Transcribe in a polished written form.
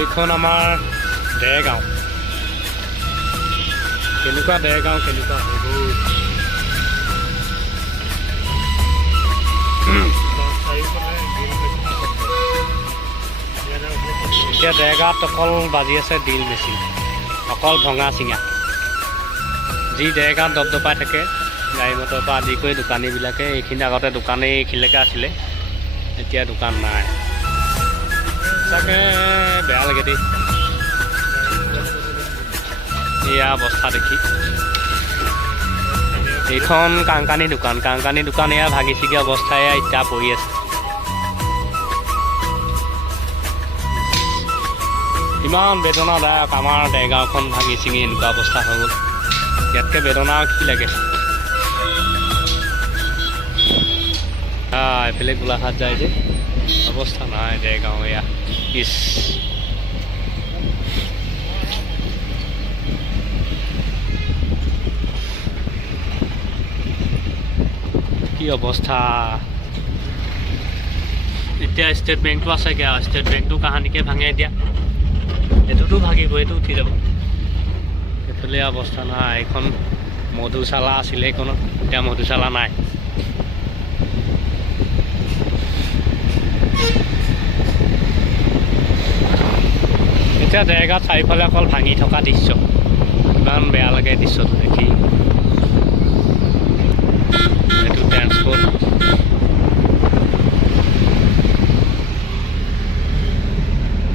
এইখন আমাৰ দেৰগাঁও। কেনেকুৱা দেৰগাঁও কেনেকুৱা হ'ব। এতিয়া দেৰগাঁৱত অকল বাজি আছে ড্ৰিল মেচিন, অকল ভঙা চিঙা। যি দেৰগাঁৱত দপদপাই থাকে গাড়ী মটৰৰ পৰা আদি কৰি দোকানীবিলাকে, এইখিনি আগতে দোকানেই এইখিনিলৈকে আছিলে, এতিয়া দোকান নাই। সঁচাকৈ বেয়া লাগে দেই এয়া অৱস্থা দেখি। এইখন কাংকানী দোকান এয়া ভাঙি ছিগি অৱস্থা এয়া ইটা পৰি আছে। ইমান বেদনাদায়ক আমাৰ দেৰগাঁওখন ভাঙি ছিঙি এনেকুৱা অৱস্থা হৈ গ'ল। ইয়াতকৈ বেদনা কি লাগে। এইফালে গোলাঘাট যায় যে, অৱস্থা নাই দেৰগাঁও এয়া। কি অৱস্থা। এতিয়া ষ্টেট বেংকটো আছেগৈ আৰু ষ্টেট বেংকটো কাহানিকৈ ভাঙে এতিয়া। এইটোতো ভাঙিব, এইটো উঠি যাব। এইফালে অৱস্থা নাই। এইখন মধুশালা আছিলে, এইখনত এতিয়া মধুশালা নাই। এতিয়া দেৰগাঁৱত চাৰিওফালে অকল ভাঙি থকা দৃশ্য। ইমান বেয়া লাগে দৃশ্যটো দেখি। এইটো ট্ৰেন্সপৰ্ট